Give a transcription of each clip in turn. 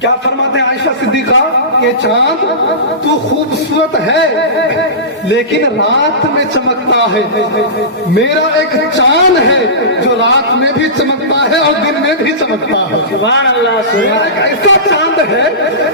کیا فرماتے ہیں عائشہ صدیقہ کہ چاند تو خوبصورت ہے لیکن رات میں چمکتا ہے، میرا ایک چاند ہے جو رات میں بھی چمکتا ہے اور دن میں بھی چمکتا ہے۔ سبحان اللہ، میرا ایک ایسا چاند ہے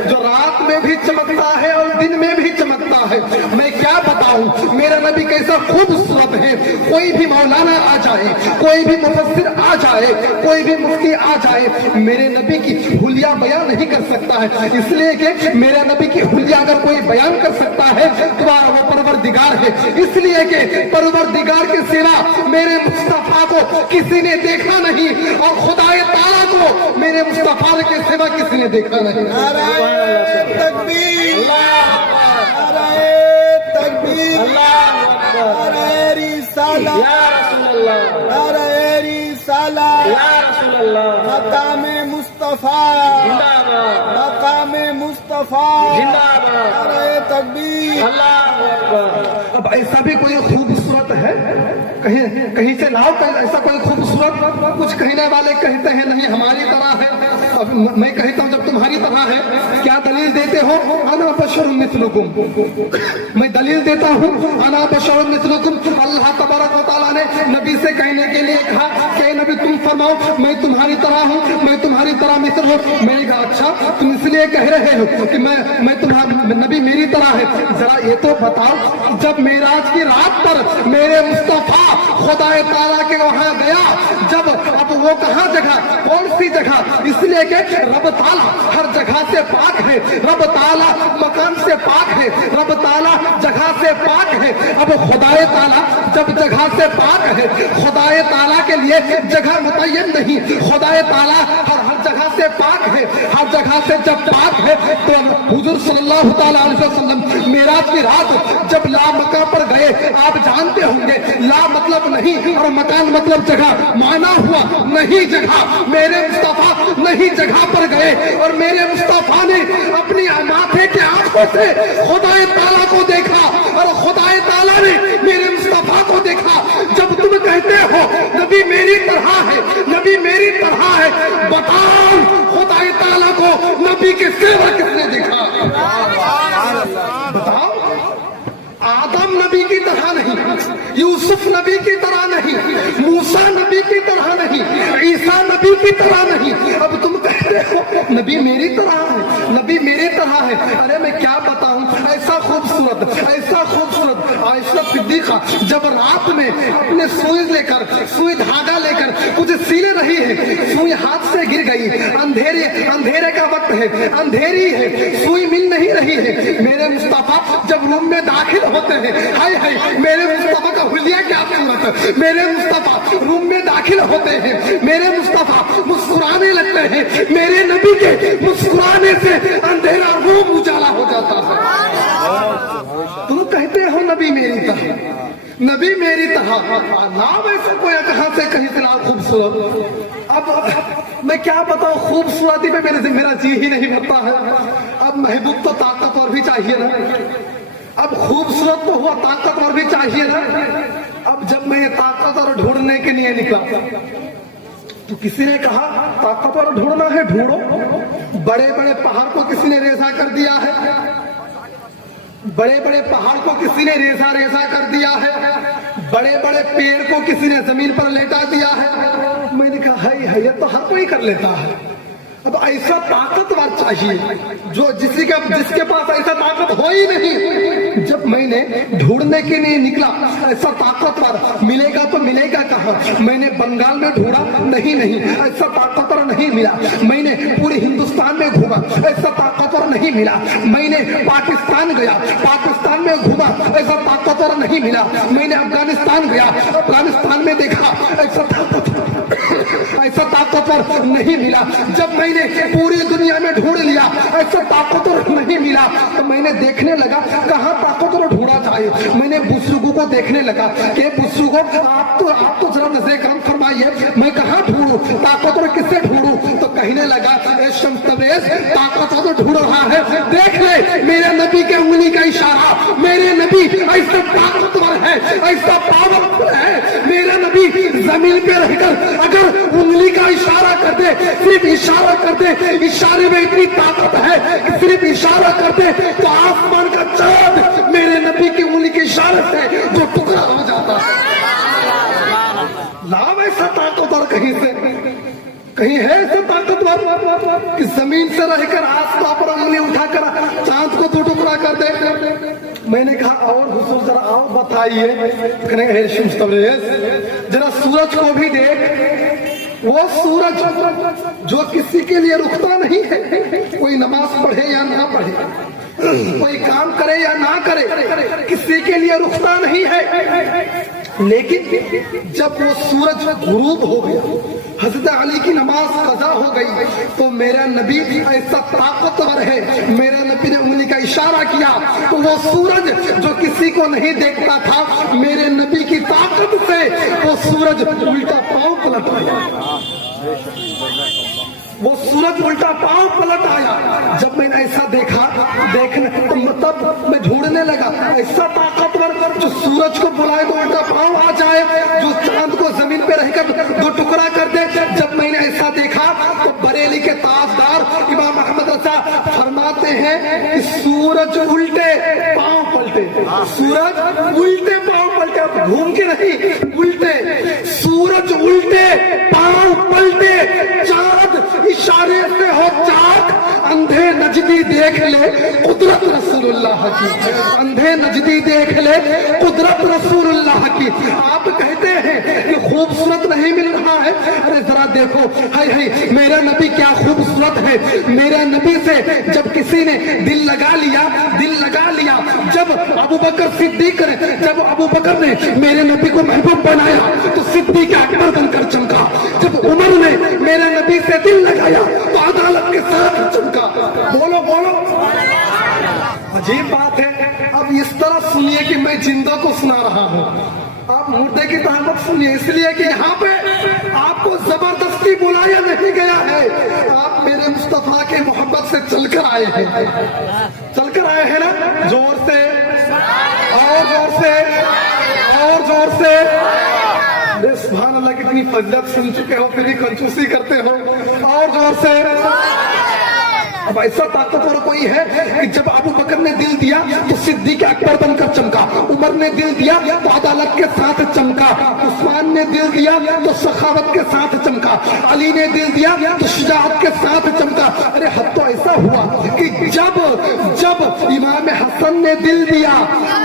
جو رات میں بھی چمکتا ہے اور دن میں بھی چمکتا ہے۔ میں کیا بتاؤں میرا نبی کیسا خوبصورت ہے، کوئی بھی مولانا آ جائے، کوئی بھی مفسر آ جائے، کوئی بھی مفتی آ جائے، میرے نبی کی حلیہ بیان نہیں کر سکتا ہے، اس لیے کہ میرے نبی کی حلیہ اگر کوئی بیان کر سکتا ہے تو وہ پروردگار ہے، اس لیے کہ پروردگار کے سوا میرے مصطفیٰ کو کسی نے دیکھا نہیں اور خدائے تعالیٰ کو میرے مصطفیٰ کے سوا کسی نے دیکھا نہیں۔ نعرہ تکبیر، نعرہ تکبیر، نعرہ رسالہ، یا رسول اللہ، نعرہ رسالہ، یا رسول اللہ، مقام مصطفیٰ، زندہ باد، مقام مصطفیٰ، زندہ باد، نعرہ تکبیر۔ اللہ اکبر۔ اب ایسا بھی کوئی خوبصورت ہے کہیں سے لاؤ، ایسا کوئی خوبصورت؟ کچھ کہنے والے کہتے ہیں نہیں ہماری طرح ہے، اب میں کہتا ہوں جب تمہاری طرح ہے کیا دلیل دیتے ہو؟ انا بشر مثلکم، میں دلیل دیتا ہوں انا بشر مثلکم۔ اللہ تبارک و تعالیٰ نے نبی سے کہنے کے لیے کہا کہ اے نبی تم فرماؤ میں تمہاری طرح ہوں، میں تمہاری طرح مثل ہوں۔ میں نے کہا اچھا تم اس لیے کہہ رہے ہو کہ میں تمہارا نبی میری طرح ہے، ذرا یہ تو بتاؤ جب معراج کی رات پر میرے مصطفیٰ خدا تعالیٰ کے وہاں گیا، جب اب وہ کہاں جگہ، کون سی جگہ؟ اس لیے کہ رب تعالیٰ ہر جگہ سے پاک ہے، رب تعالیٰ مکان سے پاک ہے، رب تعالیٰ جگہ سے پاک ہے۔ اب خدا تعالیٰ جب جگہ سے پاک ہے، خدا تعالیٰ کے لیے جگہ متعین نہیں، خدا تعالیٰ ہر جگہ سے پاک ہے، ہر جگہ سے جب پاک ہے تو حضور صلی اللہ تعالیٰ علیہ وسلم معراج کی رات جب لا مکان پر گئے، آپ جانتے ہوں گے لا مطلب نہیں اور مکان مطلب جگہ، معنی ہوا نہیں جگہ، میرے مصطفیٰ نہیں جگہ پر گئے اور میرے مصطفیٰ نے اپنی ماتھے کے آنکھوں سے خدا تعالیٰ کو دیکھا اور خدا تعالیٰ نے میرے مصطفیٰ کو دیکھا۔ جب تم کہتے ہو نبی میری طرح ہے، نبی میری طرح ہے، بتاؤ خدا تعالیٰ کو نبی کے سوا کس نے دیکھا؟ بتاؤ۔ آدم نبی کی طرح نہیں، یوسف نبی کی طرح نہیں، موسیٰ نبی کی طرح نہیں، عیسیٰ نبی کی طرح نہیں۔ اب تم کہتے ہو نبی میری طرح ہے، نبی میری طرح ہے۔ ارے میں کیا بتاؤں، ایسا خوبصورت، ایسا خوبصورت عائشہ صدیقہ جب رات میں اپنے سوئی لے کر، سوئی دھاگا لے کر کچھ سینے رہی ہے، سوئی ہاتھ سے گر گئی، اندھیرے کا وقت ہے، اندھیری ہے، سوئی مل نہیں رہی ہے۔ میرے مصطفیٰ جب روم میں داخل ہوتے ہیں، ہائے ہائے میرے مصطفیٰ کا حلیہ کیا قیمت، میرے مصطفیٰ روم میں داخل ہوتے ہیں، میرے مصطفیٰ مسکرانے لگتے ہیں، میرے نبی کے مسکرانے سے اندھیرا روم اجالا ہو جاتا ہے۔ تم کہتے ہو نبی میری طرح، نبی میری طرح، نام ایسا کوئی کہاں سے کہیں سے نام خوبصورت۔ اب میں کیا بتاؤں، خوبصورتی پہ میرا جی ہی نہیں بھرتا ہے۔ اب محبوب تو طاقتور بھی چاہیے نا، اب خوبصورت تو ہوا طاقتور بھی چاہیے نا۔ اب جب میں یہ طاقتور ڈھونڈنے کے لیے نکلا تو کسی نے کہا طاقتور ڈھونڈنا ہے ڈھونڈو، بڑے بڑے پہاڑ کو کسی نے ریزہ کر دیا ہے، بڑے بڑے پہاڑ کو کسی نے ریزہ کر دیا ہے، بڑے بڑے پیڑ کو کسی نے زمین پر لیٹا دیا ہے۔ میں نے کہا ہے یہ تو ہر کوئی کر لیتا ہے، اب ایسا طاقتور چاہیے جو جس کے پاس ایسا طاقت ہو ہی نہیں۔ جب میں نے ڈھونڈنے کے لیے نکلا ایسا طاقتور ملے گا تو ملے گا کہاں، میں نے بنگال میں ڈھونڈا، نہیں ایسا طاقتور نہیں ملا۔ میں نے پورے ہندوستان میں گھوما، ایسا طاقتور نہیں ملا۔ میں نے پاکستان گیا، پاکستان میں گھوما، ایسا طاقتور نہیں ملا۔ میں نے افغانستان گیا، افغانستان میں دیکھا، ایسا طاقتور نہیں ملا۔ جب میں نے پوری دنیا میں ڈھونڈ لیا ایسا طاقتور نہیں ملا تو میں نے دیکھنے لگا کہاں طاقتور ڈھونڈا جائے۔ میں نے بزرگوں کو دیکھنے لگا کہ بزرگوں آپ تو ذرا نظر کرم فرمائیے میں کہاں ڈھونڈوں، طاقتور کس سے ڈھونڈوں؟ تو کہنے لگا اے شمس تبریز طاقتور ڈھونڈ رہا ہے، دیکھ لے میرے نبی کے انگلی کا اشارہ، میرے نبی ایسا طاقتور ہے، ایسا پاورفل ہے۔ میرا نبی زمین پہ رہ کر اگر انگلی کا اشارہ کر دے, صرف اشارہ کر دے, اشارے میں اتنی طاقت ہے کہ صرف اشارہ کر دے تو آسمان کا چاند میرے نبی کی انگلی کے اشارے سے جو ٹکڑا ہو جاتا ہے. لاؤ ایسا طاقتور کہیں سے, کہیں ہے ایسا طاقتور کہ زمین سے رہ کر آسمان پر انگلی اٹھا کر چاند کو دو ٹکڑا کر دے. میں نے کہا اور حضور ذرا اور بتائیے. کہنے اے شمس تبریز, ذرا سورج کو بھی دیکھ, وہ سورج جو کسی کے لیے رکتا نہیں ہے, کوئی نماز پڑھے یا نہ پڑھے, کوئی کام کرے یا نہ کرے, کسی کے لیے رکتا نہیں ہے. لیکن جب وہ سورج غروب ہو گیا, حضرت علی کی نماز قضا ہو گئی, تو میرا نبی ایسا طاقتور ہے, میرا نبی نے انگلی کا اشارہ کیا تو وہ سورج جو کسی کو نہیں دیکھتا تھا, میرے نبی کی طاقت سے وہ سورج الٹا پاؤں پلٹ آیا, وہ سورج الٹا پاؤں پلٹ آیا. جب میں نے ایسا دیکھا, تب میں ڈھونڈنے لگا ایسا طاقتور جو سورج کو بلائے تو الٹا پاؤں آ جائے, جو چاند کو زمین پہ رہ کر دو ٹکڑا کر دے. جب میں نے ایسا دیکھا تو بریلی کے تاجدار امام احمد رضا فرماتے ہیں کہ سورج الٹے پاؤں پلٹے, سورج الٹے پاؤں پلٹے, اب گھوم کے نہیں, الٹے سورج الٹے پاؤں پلٹے, چاند اشارے سے ہو چاک, اندھے نجدی دیکھ لے قدرت رسول اللہ کی, اندھے نجدی دیکھ لے قدرت رسول اللہ کی. آپ کہتے ہیں کہ خوبصورت نہیں مل رہا ہے, ارے ذرا دیکھو, ہائے ہائے میرا نبی کیا خوبصورت ہے. میرا نبی سے جب کسی نے دل لگا لیا, دل لگا لیا, جب ابو بکر صدیق نے, جب ابو بکر نے میرے نبی کو محبوب بنایا تو صدیق اکبر بن کر چمکا. جب عمر نے میرے نبی سے دل لگایا تو عدالت کے ساتھ چمکا. بولو بولو, عجیب بات ہے. اب اس طرح سنیے کہ میں زندہ کو سنا رہا ہوں, آپ مردے کی طرح مت سنیے, اس لیے کہ یہاں پہ آپ کو زبردستی بلایا نہیں گیا ہے, آپ میرے مصطفیٰ کے محبت سے چل کر آئے ہیں, چل کر آئے ہیں نا. زور سے, اور زور سے, اور زور سے. سبحان اللہ, کتنی فضیلت سن چکے ہو پھر بھی کنجوسی کرتے ہو. اور زور سے. اب ایسا طاقتور کوئی ہے کہ جب ابو بکر نے دل دیا تو صدیق اکبر بن کر چمکا, عمر نے دل دیا تو عدالت کے ساتھ چمکا, عثمان نے دل دیا تو سخاوت کے ساتھ چمکا, علی نے دل دیا تو شجاعت کے ساتھ چمکا. ارے حد تو ایسا ہوا کہ جب امام حسن نے دل دیا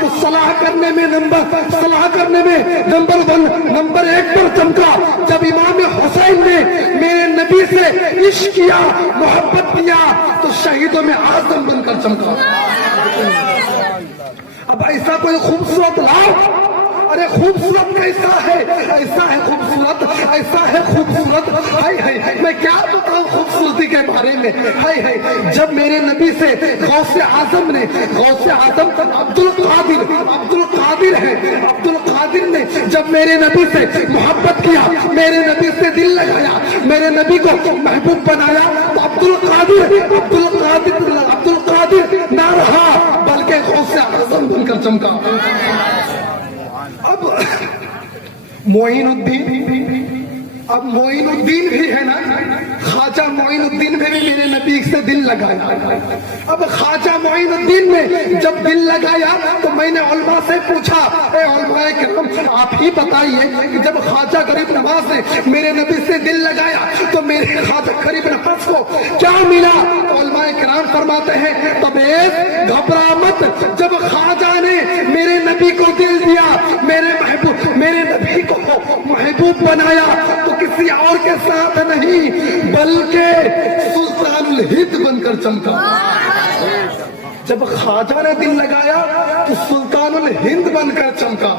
تو صلاح کرنے میں نمبر 1 نمبر 1 پر چمکا. جب امام حسین نے میرے نبی سے عشق کیا, محبت کیا, تو شہیدوں میں اعظم بن کر چمکا. اب ایسا کوئی خوبصورت لاؤ. ارے خوبصورت کیسا ہے, ایسا ہے خوبصورت, ایسا ہے خوبصورت. ہائے ہائے میں کیا بتاؤں خوبصورتی کے بارے میں. ہائے ہائے جب میرے نبی سے غوث اعظم نے, غوث اعظم عبد القادر ہے, عبد القادر نے جب میرے نبی سے محبت کیا, میرے نبی سے دل لگایا, میرے نبی کو محبوب بنایا, تو عبد القادر نہ رہا بلکہ غوث اعظم بن کر چمکا. اب معین الدین بھی ہے نا, خواجہ معین الدین میں بھی میرے نبی سے دل لگایا. اب خواجہ معین الدین میں جب دل لگایا تو میں نے علماء سے پوچھا, اے علماء کرام آپ ہی بتائیے کہ جب خواجہ غریب نواز نے میرے نبی سے دل لگایا تو میرے خواجہ غریب نواز کو کیا ملا؟ تو علماء کرام فرماتے ہیں تبریز گھبرا مت, جب خواجہ نے میرے نبی کو دل دیا, میرے نبی کو محبوب بنایا تو کسی اور کے ساتھ نہیں بلکہ سلطان الہند بن کر چمکا. جب خواجہ نے دل لگایا تو سلطان الہند بن کر چمکا.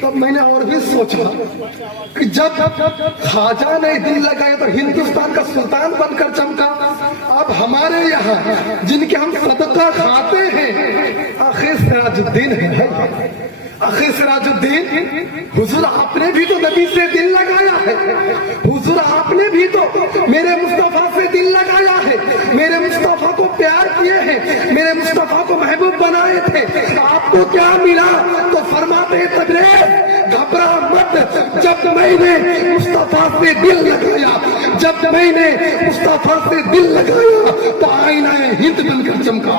تب میں نے اور بھی سوچا کہ جب خواجہ نے دل لگایا تو ہندوستان کا سلطان بن کر چمکا. اب ہمارے یہاں جن کے ہم صدقہ کھاتے ہیں آخر سراج الدین ہے, آخر سراج الدین, حضور آپ نے بھی تو نبی سے دل لگایا ہے, حضور آپ نے بھی تو میرے مصطفیٰ سے دل لگایا ہے, میرے مصطفیٰ کو پیار کیے ہیں, میرے مصطفیٰ کو محبوب بنائے تھے، آپ کو کیا ملا؟ تو فرماتے ہیں تبریز گھبرا مت، جب میں نے مصطفیٰ سے دل لگایا، جب میں نے مصطفیٰ سے دل لگایا تو آئینہ ہند بن کر چمکا۔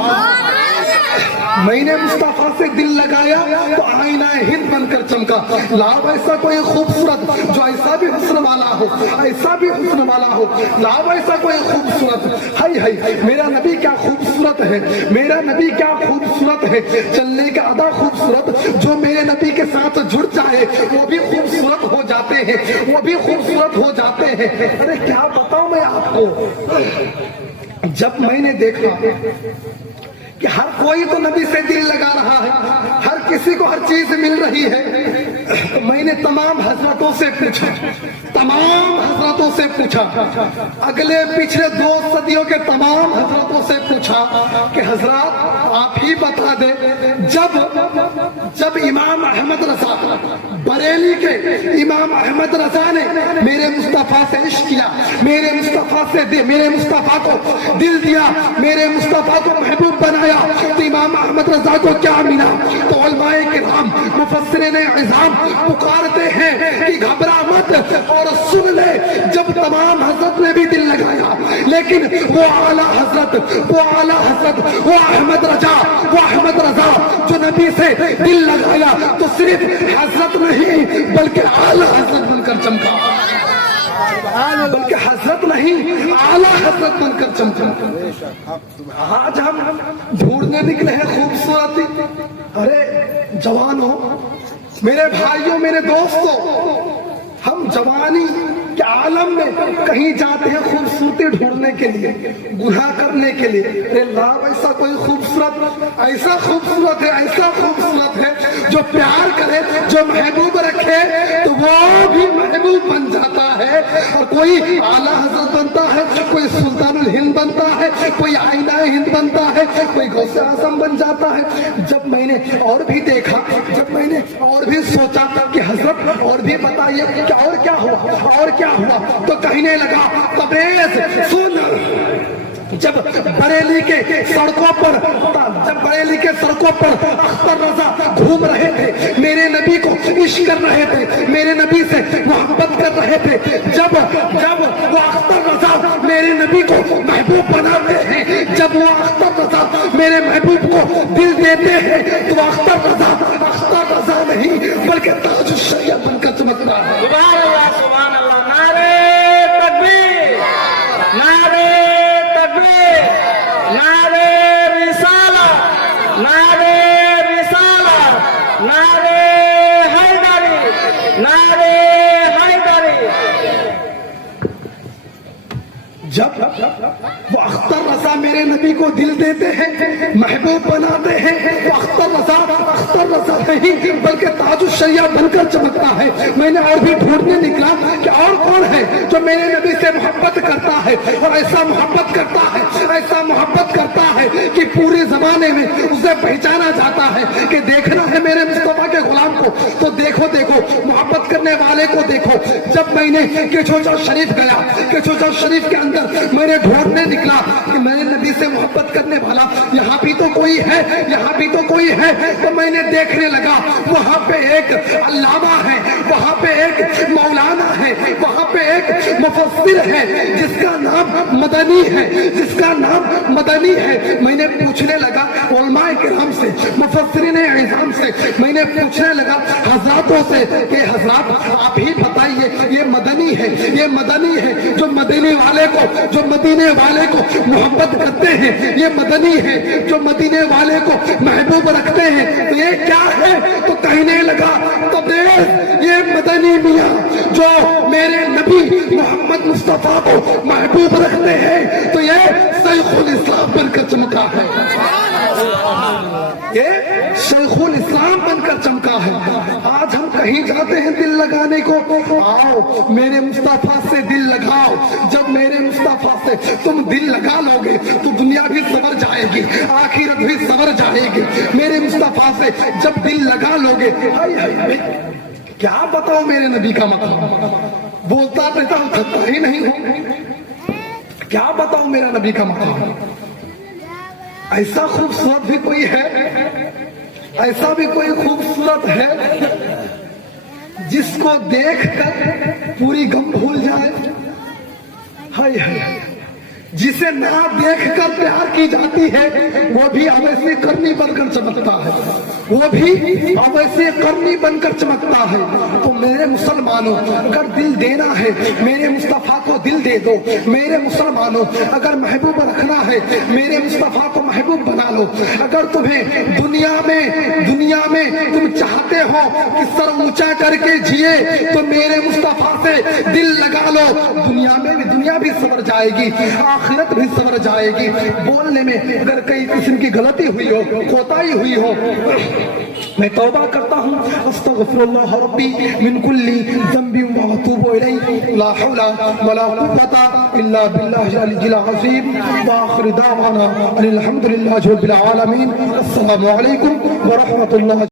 میں نے مصطفیٰ سے دل لگایا تو آئینہ ہند بن کر چمکا۔ لاؤ ایسا کوئی خوبصورت جو ایسا بھی حسن والا ہو، ایسا بھی حسن والا ہو، لاؤ ایسا کوئی خوبصورت۔ ہائی ہائی میرا نبی کیا خوبصورت ہے، میرا نبی کیا خوبصورت ہے، چلنے کا ادا خوبصورت، جو میرے نبی کے ساتھ جڑ جائے وہ بھی خوبصورت ہو جاتے ہیں، وہ بھی خوبصورت ہو جاتے ہیں۔ ارے کیا بتاؤں میں آپ کو، جب میں نے دیکھا کہ ہر کوئی تو نبی سے دل لگا رہا ہے، ہر کسی کو ہر چیز مل رہی ہے، تو میں نے تمام حضرتوں سے پوچھا، تمام حضرتوں سے پوچھا، اگلے پچھلے 2 صدیوں کے تمام حضرتوں سے پوچھا کہ حضرات آپ ہی بتا دیں، جب امام احمد رضا بریلی کے امام احمد رضا نے میرے مصطفیٰ سے عشق کیا، میرے مصطفیٰ کو دل دیا، میرے مصطفیٰ کو محبوب بنایا، تو امام احمد رضا کو کیا ملا؟ تو علماء کرام مفسرین اعظام پکارتے ہیں کہ گھبرا مت اور سن لے، جب تمام حضرت نے بھی دل لگایا لیکن وہ اعلیٰ حضرت وہ احمد رضا جو نبی سے دل لگایا تو صرف حضرت نہیں بلکہ اعلیٰ حضرت بن کر چمکا، بلکہ حضرت نہیں اعلیٰ حضرت بن کر چمکا۔ آج ہم ڈھونڈنے نکلے ہیں خوبصورتی۔ ارے جوانوں، میرے بھائیوں، میرے دوستوں، ہم جوانی کے عالم میں کہیں جاتے ہیں خوبصورتی ڈھونڈنے کے لیے، گناہ کرنے کے لیے۔ ارے اللہ ایسا کوئی خوبصورت، ایسا خوبصورت ہے، ایسا خوبصورت ہے جو پیار کرے، جو محبوب رکھے تو وہ بھی محبوب بن جاتا ہے، اور کوئی اعلیٰ حضرت بنتا ہے، کوئی سلطان الہند بنتا ہے، کوئی آئینہ ہند بنتا ہے، کوئی غوث اعظم بن جاتا ہے۔ جب میں نے اور بھی دیکھا، جب میں نے اور بھی سوچا کہ حضرت اور بھی بتائیے کہ اور کیا ہوا، تو کہنے لگا تبریز سن، جب بریلی کے سڑکوں پر اختر رضا گھوم رہے تھے، میرے نبی کو عشق کر رہے تھے، میرے نبی سے محبت کر رہے تھے، جب وہ اختر رضا میرے نبی کو محبوب بناتے ہیں، جب وہ اختر رضا میرے محبوب کو دل دیتے ہیں تو وہ اختر رضا نہیں بلکہ تاج الشریعہ بن کر چمکتا ہے۔ سبحان اللہ، سبحان اللہ، نعرہ تکبیر، نعرہ تکبیر، نعرہ رسالت، نعرہ رسالت، نعرہ حیدری، نعرہ حیدری۔ جب وہ اختر رضا میرے نبی کو دل دیتے ہیں، محبوب بناتے ہیں، وہ اختر رضا نہیں بلکہ تاج الشریعہ بن کر چمکتا ہے۔ میں نے اور بھی ڈھونڈنے نکلا کہ اور کون ہے جو میرے نبی سے محبت کرتا ہے، اور ایسا محبت کرتا ہے کہ پورے زمانے میں اسے پہچانا جاتا ہے کہ دیکھنا ہے میرے مصطفیٰ کے غلام کو تو دیکھو محبت کرنے والے کو دیکھو۔ جب میں نے کچھوچا شریف گیا، کچھوچا شریف کے اندر میں نے ڈھونڈنے نکلا کہ میرے نبی سے محبت کرنے والا یہاں بھی تو کوئی ہے، تو میں نے دیکھنے لگا وہاں پہ ایک علامہ ہے، وہاں پہ ایک مولانا ہے، وہاں پہ ایک مفسر ہے جس کا نام مدنی ہے۔ میں نے پوچھنے لگا علماء کرام سے، مفسرین اعظام سے، میں نے پوچھنے لگا حضراتوں سے کہ حضرات آپ ہی بتائیے یہ مدنی ہے جو مدینے والے کو محبت کرتے ہیں، یہ مدنی ہے جو مدینے والے کو محبوب رکھتے ہیں، تو یہ کیا ہے؟ تو کہنے لگا تبریز یہ مدنی میاں جو میرے نبی محمد مصطفیٰ کو محبوب رکھتے ہیں تو یہ شیخ الاسلام بن کر چمکا ہے، یہ شیخ الاسلام بن کر چمکا ہے۔ آج ہم کہیں جاتے ہیں دل لگانے کو، آؤ میرے مصطفیٰ سے دل لگاؤ، جب میرے مصطفیٰ سے تم دل لگا لو گے تو دنیا بھی سنور جائے گی، آخرت بھی سنور جائے گی۔ میرے مصطفیٰ سے جب دل لگا لو گے، کیا بتاؤ میرے نبی کا مقام، بولتا رہتا ہوں تھکتا ہی نہیں ہوں، کیا بتاؤ میرا نبی کا مقام۔ ایسا خوبصورت بھی کوئی ہے، ایسا بھی کوئی خوبصورت ہے جس کو دیکھ کر پوری غم بھول جائے؟ ہائے ہائے، جسے نہ دیکھ کر پیار کی جاتی ہے وہ بھی اویسی کرنی بن کر چمکتا ہے، وہ بھی اویسی کرنی بن کر چمکتا ہے۔ تو میرے مسلمانوں، اگر دل دینا ہے میرے مصطفیٰ کو دل دے دو۔ میرے مسلمانوں، اگر محبوب رکھنا ہے میرے مصطفیٰ کو محبوب بنا لو۔ اگر تمہیں دنیا میں تم چاہتے ہو کہ سر اونچا کر کے جیے تو میرے مصطفیٰ سے دل لگا لو۔ دنیا بھی سنور جائے گی، آخرت بھی سنور جائے گی۔ بولنے میں اگر کئی قسم کی غلطی ہوئی ہو، کوتاہی ہوئی ہو، میں توبہ کرتا ہوں۔ استغفر اللہ ربی من کل ذنب واتوب الیہ، لا حول ولا قوۃ الا باللہ العلی العظیم۔ وآخر دعوانا ان الحمد للہ رب العالمین۔ السلام علیکم ورحمۃ اللہ۔